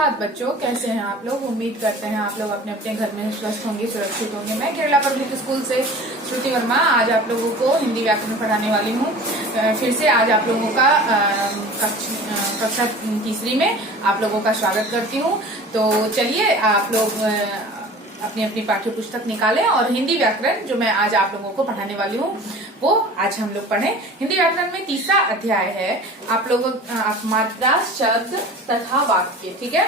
सुप्रभात बच्चों, कैसे हैं आप लोग। उम्मीद करते हैं आप लोग अपने अपने घर में स्वस्थ होंगे, सुरक्षित होंगे। मैं केरला पब्लिक स्कूल से श्रुति वर्मा आज आप लोगों को हिंदी व्याकरण पढ़ाने वाली हूँ। फिर से आज आप लोगों का कक्षा तीसरी में आप लोगों का स्वागत करती हूँ। तो चलिए आप लोग अपनी अपनी पाठ्य पुस्तक निकालें और हिंदी व्याकरण जो मैं आज आप लोगों को पढ़ाने वाली हूँ वो आज हम लोग पढ़ें। हिंदी व्याकरण में तीसरा अध्याय है आप लोगों मात्रा, शब्द तथा वाक्य। ठीक है,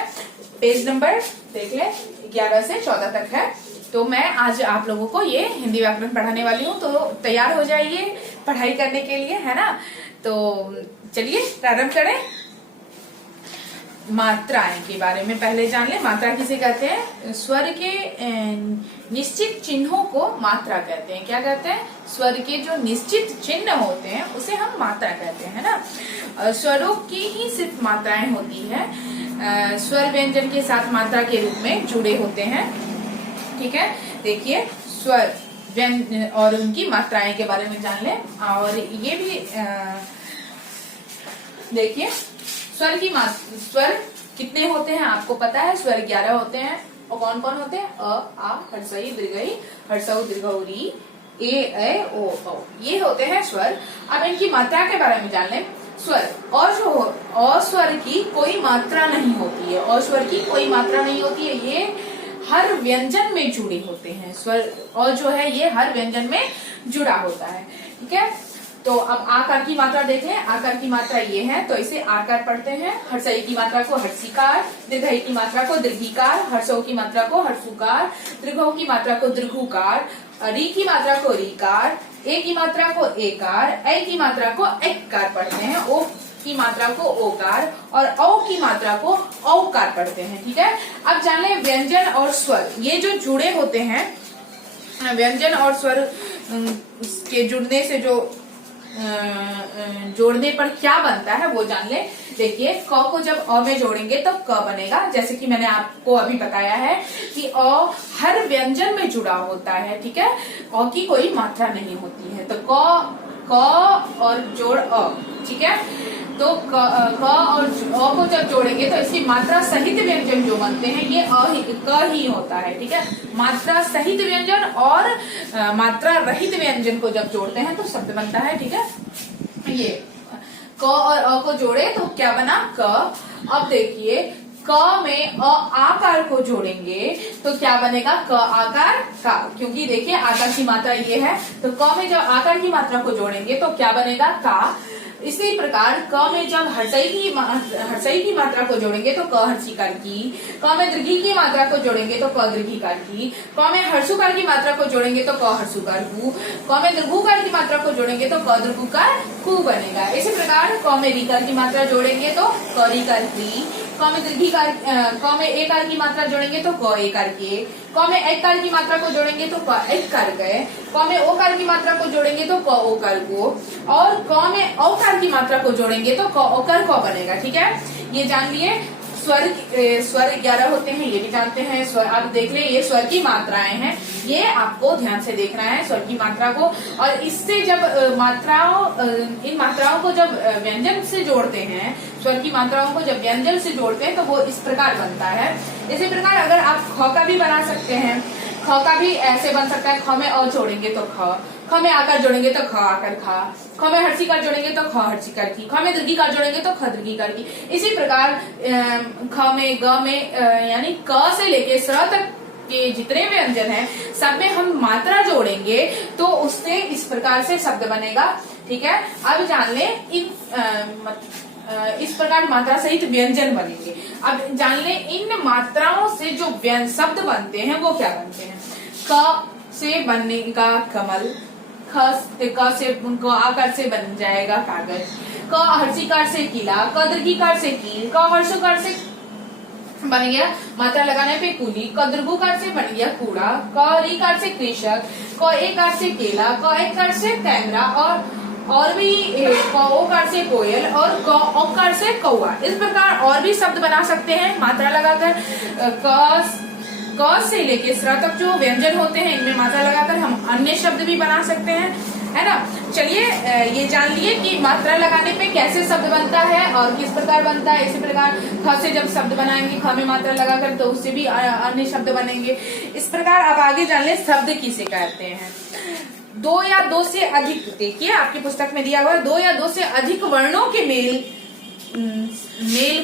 पेज नंबर देख ले 11 से 14 तक है। तो मैं आज आप लोगों को ये हिंदी व्याकरण पढ़ाने वाली हूँ, तो तैयार हो जाइए पढ़ाई करने के लिए, है ना। तो चलिए प्रारंभ करें। मात्राएं के बारे में पहले जान ले। मात्रा किसे कहते हैं? स्वर के निश्चित चिन्हों को मात्रा कहते हैं। क्या कहते हैं? स्वर के जो निश्चित चिन्ह होते हैं उसे हम मात्रा कहते हैं, है ना। स्वरों की ही सिर्फ मात्राएं होती है। स्वर व्यंजन के साथ मात्रा के रूप में जुड़े होते हैं। ठीक है, देखिए स्वर व्यंजन और उनकी मात्राएं के बारे में जान ले। और ये भी देखिए स्वर की स्वर कितने होते हैं आपको पता है? स्वर 11 होते हैं। और कौन कौन होते हैं? अ, आ, हर्षई, दीर्घई, हर्षऊ, दीर्घऊ, री, ए, ओ, औ। ये होते हैं स्वर। अब इनकी मात्रा के बारे में जान लें। स्वर और जो अस्वर की कोई मात्रा नहीं होती है। अस्वर की कोई मात्रा नहीं होती है। ये हर व्यंजन में जुड़े होते हैं। स्वर और जो है ये हर व्यंजन में जुड़ा होता है। ठीक है, तो अब आकार की मात्रा देख लें। आकार की मात्रा ये है, तो इसे आकार पढ़ते हैं। हर्षई की मात्रा को हर्षिकार, दीर्घई की मात्रा को दीर्घिकार, हर्षऊ की मात्रा को हर्षुकार, दीर्घऊ की मात्रा को दीर्घुकार, री की मात्रा को रीकार, ए की मात्रा को एकार, ऐ की मात्रा को ऐकार पढ़ते हैं। ओ की मात्रा को ओकार और औ की मात्रा को औकार पढ़ते हैं। ठीक है, अब जान लें व्यंजन और स्वर ये जो जुड़े होते हैं। व्यंजन और स्वर के जुड़ने से जो जोड़ने पर क्या बनता है वो जान ले। देखिए क को जब अ में जोड़ेंगे तो क बनेगा। जैसे कि मैंने आपको अभी बताया है कि अ हर व्यंजन में जुड़ा होता है। ठीक है, अ की कोई मात्रा नहीं होती है। तो क और जोड़ अ। ठीक है, तो क और अ को जब जोड़ेंगे तो इसकी मात्रा सहित व्यंजन जो बनते हैं ये क ही होता है। ठीक है, मात्रा सहित व्यंजन और मात्रा रहित व्यंजन को जब जोड़ते हैं तो शब्द बनता है। ठीक है, ये क और अ को जोड़े तो क्या बना? क। अब देखिए क में अ आकार को जोड़ेंगे तो क्या बनेगा? क आकार का। क्योंकि देखिए आकार की मात्रा ये है, तो क में जब आकार की मात्रा को जोड़ेंगे तो क्या बनेगा? का। इसी प्रकार क में जब हर्षई की मात्रा को जोड़ेंगे तो क हर्षिकार की, क में दीर्घी की मात्रा को जोड़ेंगे तो क दीर्घिकार की, क में हर्षुकार की मात्रा को जोड़ेंगे तो क हर्षुकार कु, क में दीर्घुकार की मात्रा को जोड़ेंगे तो क दीर्घुकार कु बनेगा। इसी प्रकार क में रीकार की मात्रा जोड़ेंगे तो क रीकार की, क में एकार की मात्रा जोड़ेंगे तो क एकार के, क में ऐकार की मात्रा को जोड़ेंगे तो क ऐकार गए, क में ओकार की मात्रा को जोड़ेंगे तो क ओकार को, और क में औकार की मात्रा को जोड़ेंगे तो क ओकार क बनेगा। ठीक है, ये जान लिए। स्वर 11 होते हैं, ये भी जानते हैं। स्वर अब देख ले, ये स्वर की मात्राएं हैं, ये आपको ध्यान से देखना है स्वर की मात्रा को। और इससे जब इन मात्राओं को जब व्यंजन से जोड़ते हैं, स्वर की मात्राओं को जब व्यंजन से जोड़ते हैं तो वो इस प्रकार बनता है। इसी प्रकार अगर आप ख का भी बना सकते हैं। ख का भी ऐसे बन सकता है। ख में अ जोड़ेंगे तो ख में आकार जोड़ेंगे तो ख आकार खा, ख में हर्षिकार जोड़ेंगे तो ख हर्षिकार की, ख में दीर्घिकार जोड़ेंगे तो ख दीर्घिकार की। इसी प्रकार ख में ग में यानी क से लेके स तक के जितने व्यंजन हैं सब में हम मात्रा जोड़ेंगे तो उससे इस प्रकार से शब्द बनेगा। ठीक है, अब जान ले इस प्रकार मात्रा सहित व्यंजन बनेंगे। अब जान ले इन मात्राओं से जो शब्द बनते हैं वो क्या बनते हैं। क से बनेगा कमल, क से उनको आकार से बन जाएगा कागज, क हर्षिकार से किला, क दीर्घिकार से कील, क हर्षुकार से बन गया मात्रा लगाने पे कूली, क दीर्घुकार से बन गया कूड़ा, क रीकार से कृषक, क एकार से केला, क ऐकार से कैमरा, और भी क ओकार से कोयल और क औकार से कौआ। इस प्रकार और भी शब्द बना सकते हैं मात्रा लगाकर। क से लेके स्र तक जो व्यंजन होते हैं इनमें मात्रा लगाकर हम अन्य शब्द भी बना सकते हैं। है ना। चलिए ये जान लिए कि मात्रा लगाने पे कैसे शब्द बनता है और किस प्रकार बनता है। इसी प्रकार ख से जब शब्द बनाएंगे, ख में मात्रा लगाकर, तो उससे भी अन्य शब्द बनेंगे। इस प्रकार आप आगे जान ले शब्द किसे कहते हैं। दो या दो से अधिक, देखिए आपकी पुस्तक में दिया हुआ है, दो या दो से अधिक वर्णों के मेल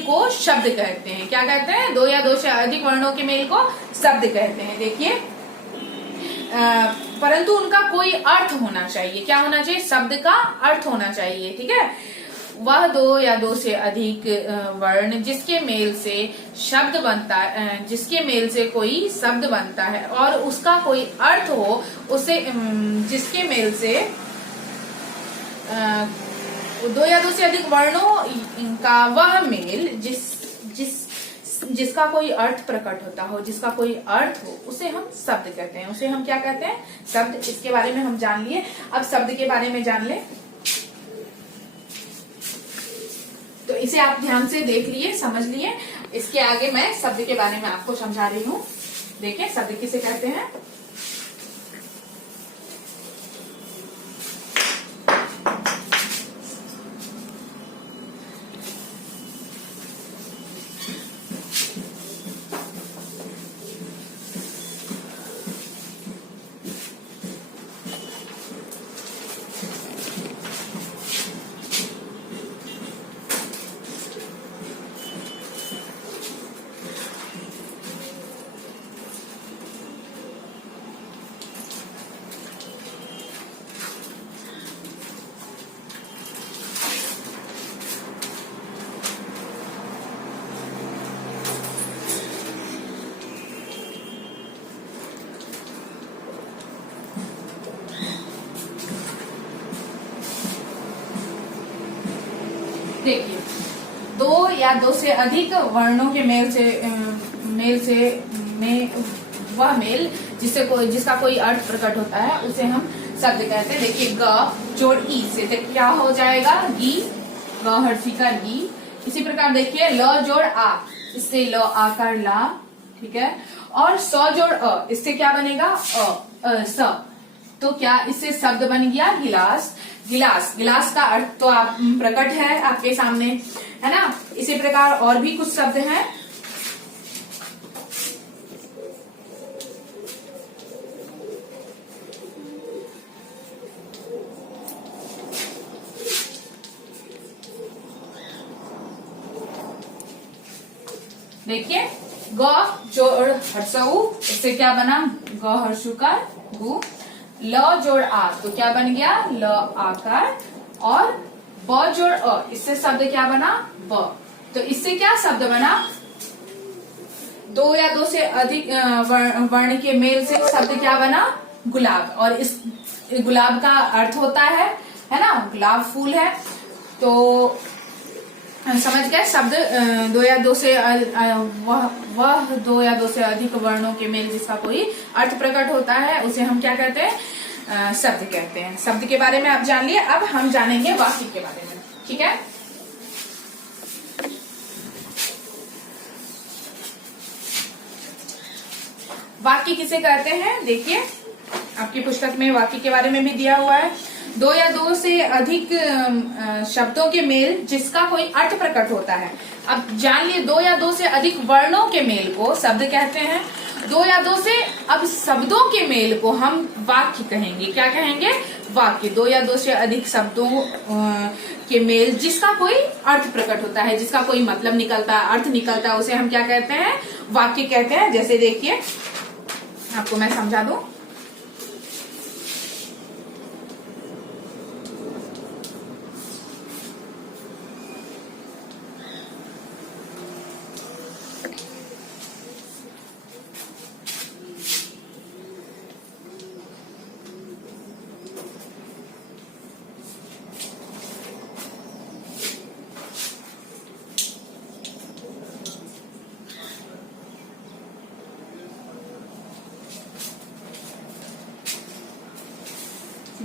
को शब्द कहते हैं। क्या कहते हैं? दो या दो से अधिक वर्णों के मेल को शब्द कहते हैं। देखिए परंतु उनका कोई अर्थ होना चाहिए। क्या होना चाहिए? शब्द का अर्थ होना चाहिए। ठीक है। वह दो या दो से अधिक वर्ण जिसके मेल से शब्द बनता है, जिसके मेल से कोई शब्द बनता है और उसका कोई अर्थ हो, उसे जिसके मेल से दो या दो से अधिक वर्णों का वह मेल जिसका कोई अर्थ प्रकट होता हो, जिसका कोई अर्थ हो, उसे हम शब्द कहते हैं। उसे हम क्या कहते हैं? शब्द। इसके बारे में हम जान लिए। अब शब्द के बारे में जान ले, तो इसे आप ध्यान से देख लिए, समझ लिए। इसके आगे मैं शब्द के बारे में आपको समझा रही हूँ। देखिए शब्द किसे कहते हैं। देखिए दो या दो से अधिक वर्णों के मेल से वह मेल जिसका कोई अर्थ प्रकट होता है, उसे हम शब्द कहते हैं। देखिए ग जोड़ ई से तो क्या हो जाएगा? गी। ग हर्षी का गी। इसी प्रकार देखिए ल जोड़ आ, इससे ल आकार ला। ठीक है। और स जोड़ अ, इससे क्या बनेगा? स। तो क्या इससे शब्द बन गया गिलास। गिलास, गिलास का अर्थ तो आप प्रकट है आपके सामने, है ना। इसी प्रकार और भी कुछ शब्द हैं। देखिए ग जोड़ हर्षऊ, इससे क्या बना? ग हर्षु का गु। ल जोड़ आ, तो क्या बन गया? ल आकार। और ब जोड़ अ, इससे शब्द क्या बना? ब। तो इससे क्या शब्द बना? दो या दो से अधिक वर्ण के मेल से शब्द क्या बना? गुलाब। और इस गुलाब का अर्थ होता है ना, गुलाब फूल है। तो समझ गए शब्द दो या दो से वह दो या दो से अधिक वर्णों के मेल जिसका कोई अर्थ प्रकट होता है, उसे हम क्या कहते हैं? शब्द कहते हैं। शब्द के बारे में आप जान लिए। अब हम जानेंगे वाक्य के बारे में। ठीक है। वाक्य किसे कहते हैं? देखिए आपकी पुस्तक में वाक्य के बारे में भी दिया हुआ है। दो या दो से अधिक शब्दों के मेल जिसका कोई अर्थ प्रकट होता है। अब जान लिए दो या दो से अधिक वर्णों के मेल को शब्द कहते हैं। दो या दो से अब शब्दों के मेल को हम वाक्य कहेंगे। क्या कहेंगे? वाक्य। दो या दो से अधिक शब्दों के मेल जिसका कोई अर्थ प्रकट होता है, जिसका कोई मतलब निकलता है, अर्थ निकलता है, उसे हम क्या कहते हैं? वाक्य कहते हैं। जैसे देखिए आपको मैं समझा दूं।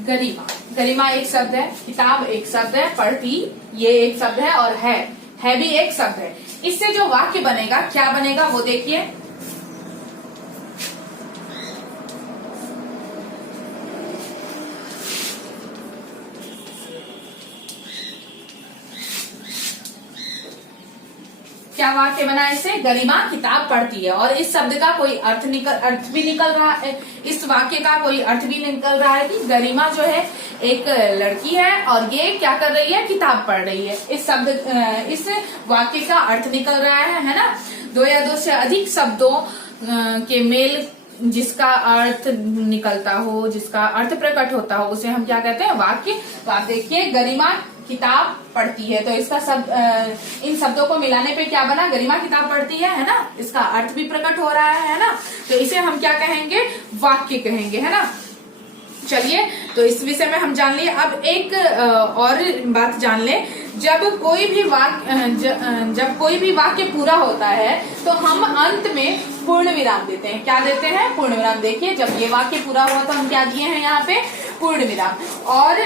गरिमा, गरिमा एक शब्द है। किताब एक शब्द है। पढ़ती ये एक शब्द है। और है भी एक शब्द है। इससे जो वाक्य बनेगा क्या बनेगा वो देखिए। क्या वाक्य बना इसे, गरिमा किताब पढ़ती है, और इस शब्द का कोई अर्थ भी निकल रहा है, इस वाक्य का कोई अर्थ भी निकल रहा है कि गरिमा जो है एक लड़की है और ये क्या कर रही है, किताब पढ़ रही है। इस वाक्य का अर्थ निकल रहा है ना। दो या दो से अधिक शब्दों के मेल जिसका अर्थ निकलता हो, जिसका अर्थ प्रकट होता हो, उसे हम क्या कहते हैं, वाक्य। तो आप देखिए, गरिमा किताब पढ़ती है, तो इसका इन शब्दों को मिलाने पे क्या बना, गरिमा किताब पढ़ती है ना। इसका अर्थ भी प्रकट हो रहा है ना, तो इसे हम क्या कहेंगे, वाक्य कहेंगे, है ना। चलिए, तो इस विषय में हम जान लिए। अब एक और बात जान ले, जब कोई भी वाक्य पूरा होता है तो हम अंत में पूर्ण विराम देते हैं। क्या देते हैं, पूर्ण विराम। देखिए, जब ये वाक्य पूरा हुआ तो हम क्या दिए हैं यहाँ पे, पूर्ण विराम। और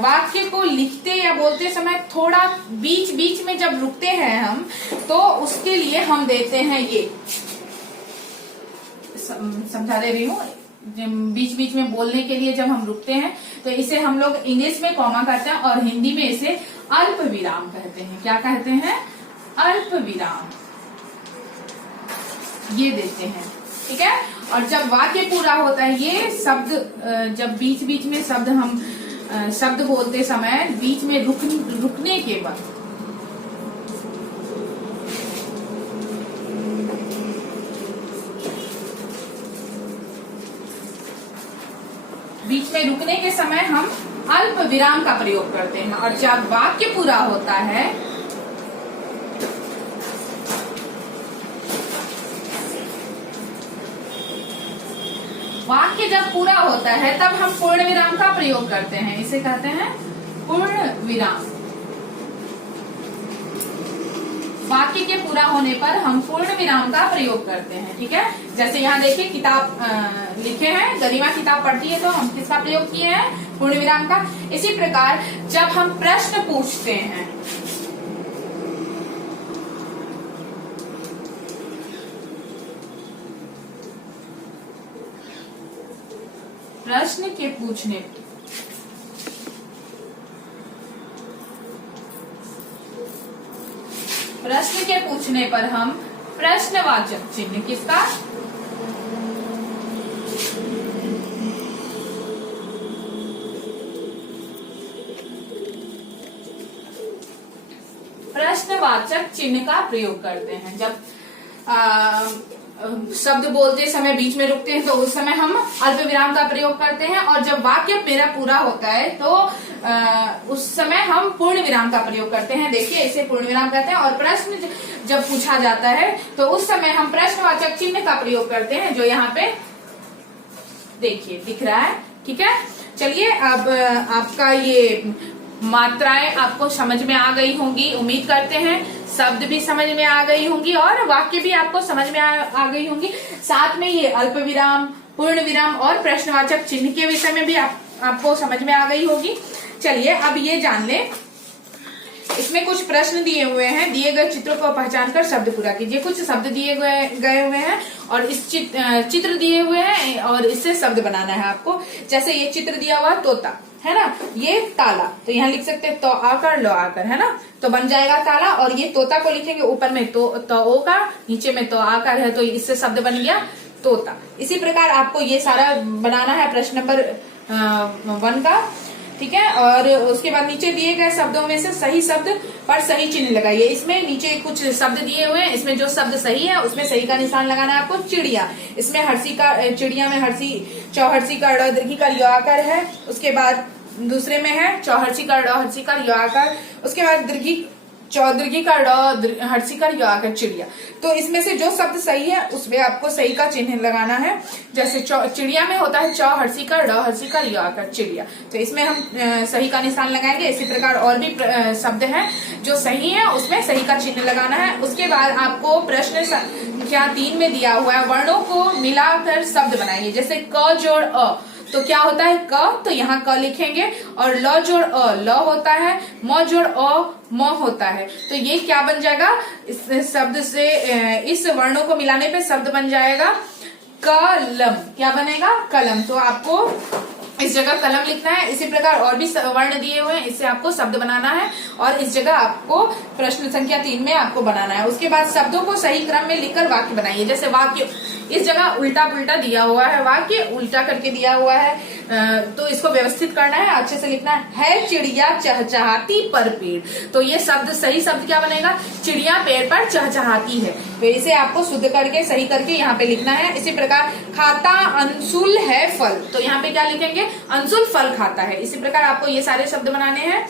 वाक्य को लिखते या बोलते समय थोड़ा बीच बीच में जब रुकते हैं हम, तो उसके लिए हम देते हैं ये, समझा दे रही हूँ, बीच बीच में बोलने के लिए जब हम रुकते हैं तो इसे हम लोग इंग्लिश में कॉमा कहते हैं और हिंदी में इसे अल्प विराम कहते हैं। क्या कहते हैं, अल्प विराम, ये देते हैं, ठीक है। और जब वाक्य पूरा होता है, ये शब्द जब बीच बीच में शब्द बोलते समय बीच में रुकने के बाद, बीच में रुकने के समय हम अल्प विराम का प्रयोग करते हैं। और जब वाक्य पूरा होता है, वाक्य जब पूरा होता है तब हम पूर्ण विराम का प्रयोग करते हैं। इसे कहते हैं पूर्ण विराम। वाक्य के पूरा होने पर हम पूर्ण विराम का प्रयोग करते हैं, ठीक है। जैसे यहाँ देखिए, किताब लिखे हैं, गरिमा किताब पढ़ती है, तो हम किसका प्रयोग किए हैं, पूर्ण विराम का। इसी प्रकार जब हम प्रश्न पूछते हैं, प्रश्न के पूछने पर हम प्रश्नवाचक चिन्ह, किसका, प्रश्नवाचक चिन्ह का प्रयोग करते हैं। जब शब्द बोलते समय बीच में रुकते हैं तो उस समय हम अल्प विराम का प्रयोग करते हैं, और जब वाक्य मेरा पूरा होता है तो उस समय हम पूर्ण विराम का प्रयोग करते हैं। देखिए, इसे पूर्ण विराम कहते हैं। और प्रश्न जब पूछा जाता है तो उस समय हम प्रश्नवाचक चिन्ह का प्रयोग करते हैं, जो यहाँ पे देखिए दिख रहा है, ठीक है। चलिए, अब आपका ये मात्राएं आपको समझ में आ गई होंगी, उम्मीद करते हैं। शब्द भी समझ में आ गई होंगी और वाक्य भी आपको समझ में आ गई होंगी। साथ में ये अल्प विराम, पूर्ण विराम और प्रश्नवाचक चिन्ह के विषय में भी आपको समझ में आ गई होगी। चलिए, अब ये जान ले, इसमें कुछ प्रश्न दिए हुए हैं। दिए गए चित्रों को पहचान कर शब्द पूरा कीजिए। कुछ शब्द दिए गए हुए हैं और इस चित्र दिए हुए हैं और इससे शब्द बनाना है आपको। जैसे ये चित्र दिया हुआ तोता, है ना, ये ताला, तो यहाँ लिख सकते हैं तो आकर लो आकर, है ना, तो बन जाएगा ताला। और ये तोता को लिखेंगे, ऊपर में तो ओ का, नीचे में तो आकर है, तो इससे शब्द बन गया तोता। इसी प्रकार आपको ये सारा बनाना है प्रश्न नंबर 1 का, ठीक है। और उसके बाद नीचे दिए गए शब्दों में से सही शब्द पर सही चिन्ह लगाइए। इसमें नीचे कुछ शब्द दिए हुए हैं, इसमें जो शब्द सही है उसमें सही का निशान लगाना है आपको। चिड़िया, इसमें हर्षी का, चिड़िया में हर्षी, चौहर्षी का ड़ दीर्घी का य आकार है। उसके बाद दूसरे में है चौहर्षी का ड़ हर्षी का य आकार। उसके बाद दीर्घी चौदीर्घी का ड़ हर्षी का य आकर चिड़िया। तो इसमें से जो शब्द सही है उसमें आपको सही का चिन्ह लगाना है। जैसे चिड़िया में होता है चौहर्षी का ड़ हर्षी का य आकर चिड़िया, तो इसमें हम सही का निशान लगाएंगे। इसी प्रकार और भी शब्द हैं जो सही है, उसमें सही का चिन्ह लगाना है। उसके बाद आपको प्रश्न संख्या 3 में दिया हुआ है, वर्णों को मिलाकर शब्द बनाइए। जैसे क जोड़ अ, तो क्या होता है क, तो यहाँ क लिखेंगे। और ल जोड़ अ, ल होता है। म जोड़ अ, म होता है। तो ये क्या बन जाएगा, इस शब्द से इस वर्णों को मिलाने पे शब्द बन जाएगा कलम। क्या बनेगा, कलम। तो आपको इस जगह कलम लिखना है। इसी प्रकार और भी वर्ण दिए हुए हैं, इससे आपको शब्द बनाना है और इस जगह आपको प्रश्न संख्या 3 में आपको बनाना है। उसके बाद शब्दों को सही क्रम में लिखकर वाक्य बनाइए। जैसे वाक्य इस जगह उल्टा पुल्टा दिया हुआ है, वाक्य उल्टा करके दिया हुआ है, तो इसको व्यवस्थित करना है, अच्छे से लिखना है। चिड़िया चहचहाती पर पेड़, तो ये शब्द सही शब्द क्या बनेगा, चिड़िया पेड़ पर चहचहाती है। तो इसे आपको शुद्ध करके सही करके यहाँ पे लिखना है। इसी प्रकार खाता अंशुल है फल, तो यहाँ पे क्या लिखेंगे, अंशुल फल खाता है। इसी प्रकार आपको ये सारे शब्द बनाने हैं।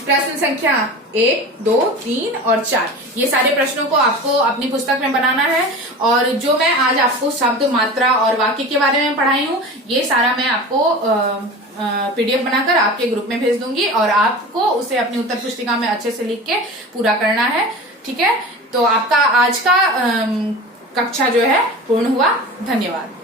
प्रश्न संख्या 1, 2, 3 और 4, ये सारे प्रश्नों को आपको अपनी पुस्तक में बनाना है। और जो मैं आज आपको शब्द, मात्रा और वाक्य के बारे में पढ़ाई हूँ, ये सारा मैं आपको PDF बनाकर आपके ग्रुप में भेज दूंगी और आपको उसे अपनी उत्तर पुस्तिका में अच्छे से लिख के पूरा करना है। ठीक है, तो आपका आज का कक्षा जो है पूर्ण हुआ। धन्यवाद।